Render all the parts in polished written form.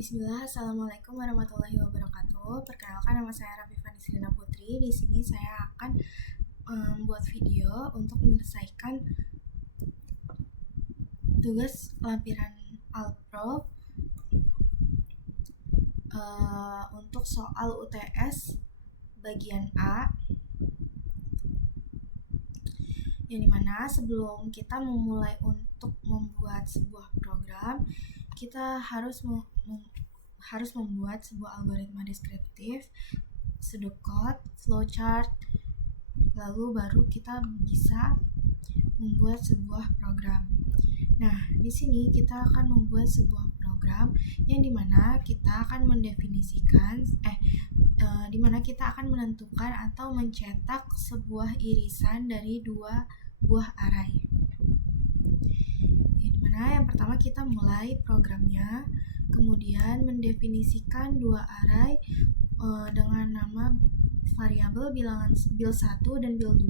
Bismillah, Assalamualaikum warahmatullahi wabarakatuh. Perkenalkan, nama saya Rafifah Nisrina Putri. Di sini saya akan membuat video untuk menyelesaikan tugas lampiran Alpro untuk soal UTS bagian A, yang dimana sebelum kita memulai untuk membuat sebuah program, kita harus membuat sebuah algoritma deskriptif, pseudocode, flowchart, lalu baru kita bisa membuat sebuah program. Nah, di sini kita akan membuat sebuah program yang dimana kita akan menentukan atau mencetak sebuah irisan dari dua buah array. Yang pertama kita mulai programnya, kemudian mendefinisikan dua array dengan nama variabel bilangan bil1 dan bil2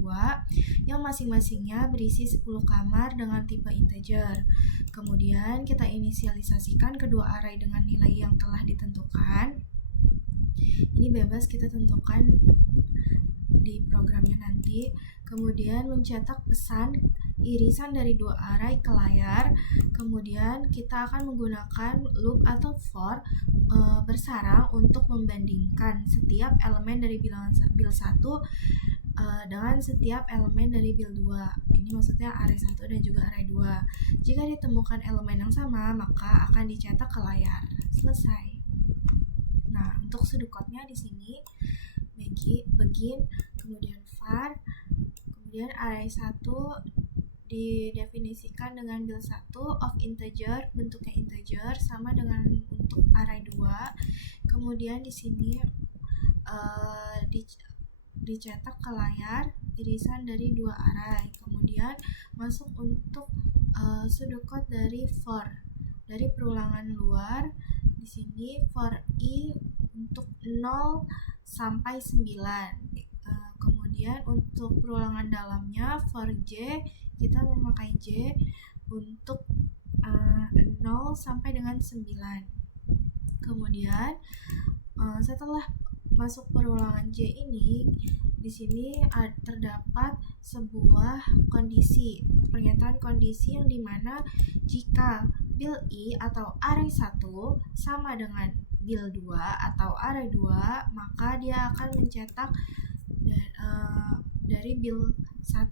yang masing-masingnya berisi 10 kamar dengan tipe integer. Kemudian kita inisialisasikan kedua array dengan nilai yang telah ditentukan. Ini bebas kita tentukan di programnya nanti. Kemudian mencetak pesan irisan dari dua array ke layar. Kemudian kita akan menggunakan loop atau for bersarang untuk membandingkan setiap elemen dari bilangan bil1 dengan setiap elemen dari bil2. Ini maksudnya array 1 dan juga array 2. Jika ditemukan elemen yang sama, maka akan dicetak ke layar. Selesai. Nah, untuk pseudocode-nya di sini begin, kemudian var, kemudian array 1 didefinisikan dengan bil1 of integer, bentuknya integer sama dengan untuk array 2. Kemudian di sini dicetak ke layar irisan dari dua array. Kemudian masuk untuk pseudocode dari for, dari perulangan luar. Di sini for i untuk 0 sampai 9. Kemudian untuk perulangan dalamnya for j, kita memakai j untuk 0 sampai dengan 9. Kemudian setelah masuk perulangan j ini, di sini terdapat sebuah kondisi, pernyataan kondisi yang dimana jika bil i atau array 1 sama dengan bil 2 atau array 2, maka dia akan mencetak dari bil 1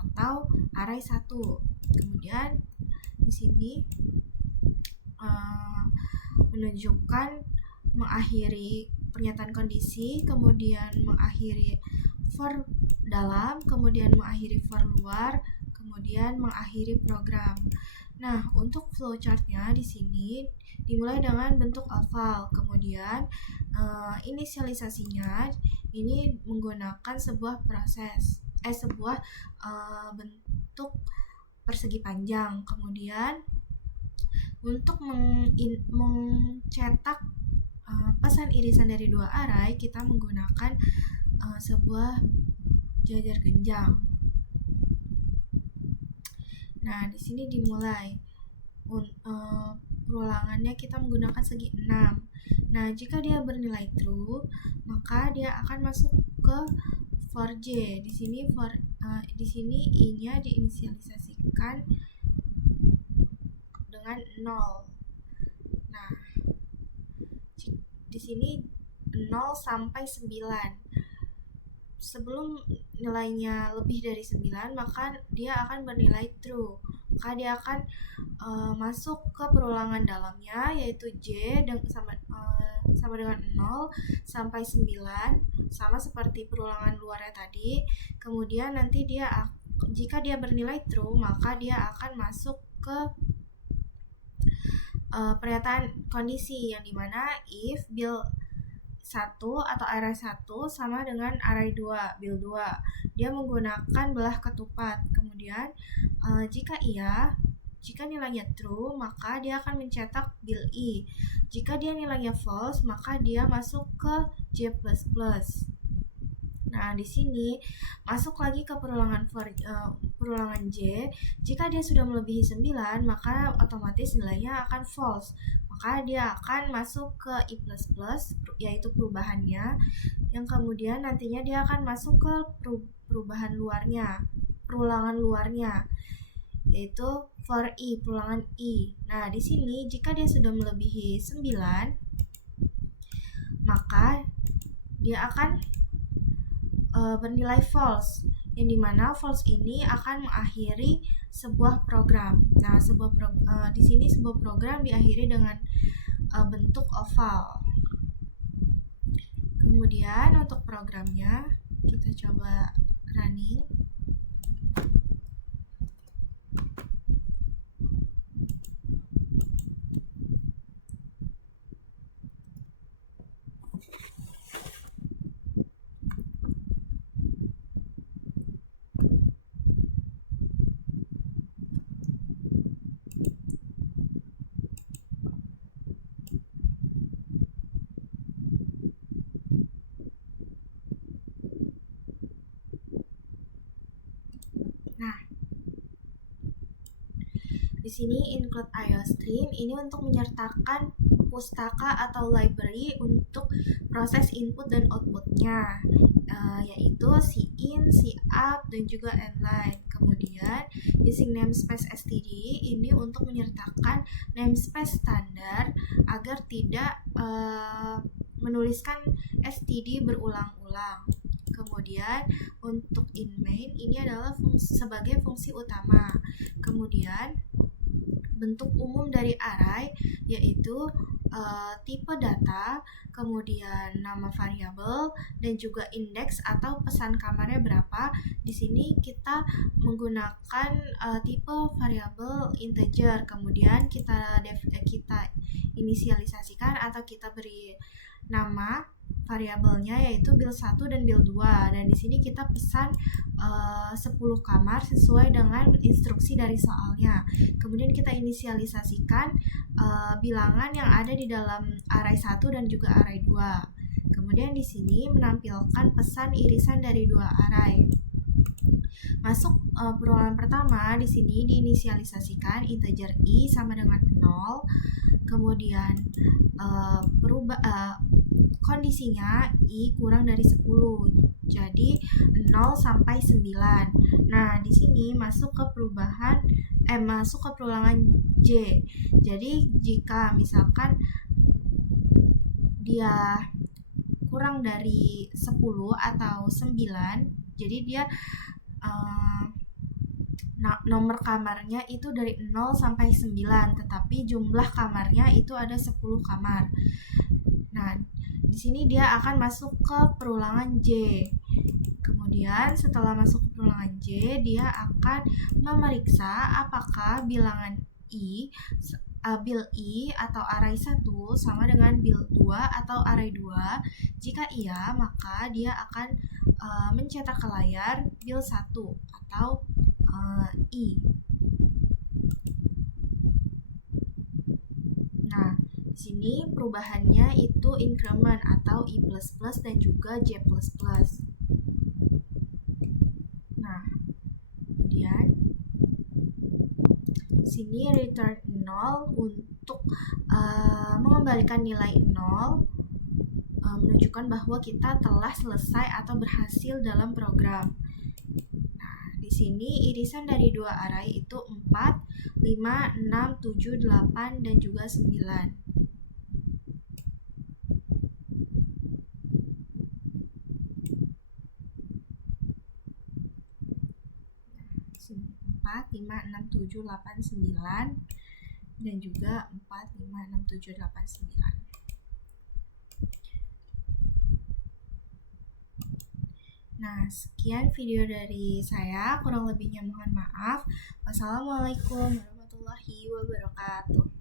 atau array 1. Kemudian di sini menunjukkan mengakhiri pernyataan kondisi, kemudian mengakhiri for dalam, kemudian mengakhiri for luar, kemudian mengakhiri program. Nah, untuk flowchartnya di sini dimulai dengan bentuk oval, kemudian inisialisasinya ini menggunakan sebuah bentuk persegi panjang. Kemudian untuk mencetak pesan irisan dari dua array, kita menggunakan sebuah jajar genjang. Nah, di sini dimulai perulangannya kita menggunakan segi 6. Nah, jika dia bernilai true, maka dia akan masuk ke for j. Di sini i-nya diinisialisasikan dengan 0. Nah, di sini 0 sampai 9. Sebelum nilainya lebih dari 9, maka dia akan bernilai true. Maka dia akan masuk ke perulangan dalamnya, yaitu j sama dengan 0 sampai 9, sama seperti perulangan luarnya tadi. Kemudian nanti jika dia bernilai true, maka dia akan masuk ke pernyataan kondisi yang dimana if bil 1 atau array 1 sama dengan array 2, bil 2. Dia menggunakan belah ketupat. Kemudian jika nilainya true, maka dia akan mencetak bil i. Jika dia nilainya false, maka dia masuk ke j++. Nah, di sini masuk lagi ke perulangan j. Jika dia sudah melebihi 9, maka otomatis nilainya akan false. maka dia akan masuk ke I++, yaitu perubahannya, yang kemudian nantinya dia akan masuk ke perubahan luarnya, perulangan luarnya, yaitu for I, perulangan I. Nah, di sini jika dia sudah melebihi 9, maka dia akan bernilai false, yang dimana false ini akan mengakhiri sebuah program. Nah, di sini sebuah program diakhiri dengan bentuk oval. Kemudian untuk programnya kita coba running. Nah, di sini include IOStream ini untuk menyertakan pustaka atau library untuk proses input dan outputnya, yaitu cin, cout, dan juga nline. Kemudian using namespace std ini untuk menyertakan namespace standar agar tidak menuliskan std berulang-ulang. Kemudian untuk in main ini adalah sebagai fungsi utama. Kemudian bentuk umum dari array yaitu tipe data, kemudian nama variabel, dan juga indeks atau pesan kamarnya berapa. Di sini kita menggunakan tipe variabel integer, kemudian kita inisialisasikan atau kita beri nama variabelnya yaitu build1 dan build2, dan di sini kita pesan 10 kamar sesuai dengan instruksi dari soalnya. Kemudian kita inisialisasikan bilangan yang ada di dalam array 1 dan juga array 2. Kemudian di sini menampilkan pesan irisan dari dua array. Masuk perulangan pertama, di sini diinisialisasikan integer i sama dengan 0. Kemudian kondisinya i kurang dari 10. Jadi 0 sampai 9. Nah, di sini masuk ke perulangan J. Jadi jika misalkan dia kurang dari 10 atau 9, jadi dia nomor kamarnya itu dari 0 sampai 9, tetapi jumlah kamarnya itu ada 10 kamar. Nah, di sini dia akan masuk ke perulangan J. Kemudian setelah masuk ke perulangan J, dia akan memeriksa apakah bilangan build i atau array 1 sama dengan build 2 atau array 2. Jika iya, maka dia akan mencetak ke layar build 1 atau i. Nah, di sini perubahannya itu increment atau i++ dan juga j++. Nah, kemudian sini return 0 untuk mengembalikan nilai 0, menunjukkan bahwa kita telah selesai atau berhasil dalam program. Nah, di sini irisan dari dua array itu 4, 5, 6, 7, 8, dan juga 9. 4, 5, 6, 7, 8, 9, dan juga 4, 5, 6, 7, 8, 9. Nah, sekian video dari saya, kurang lebihnya mohon maaf. Wassalamualaikum warahmatullahi wabarakatuh.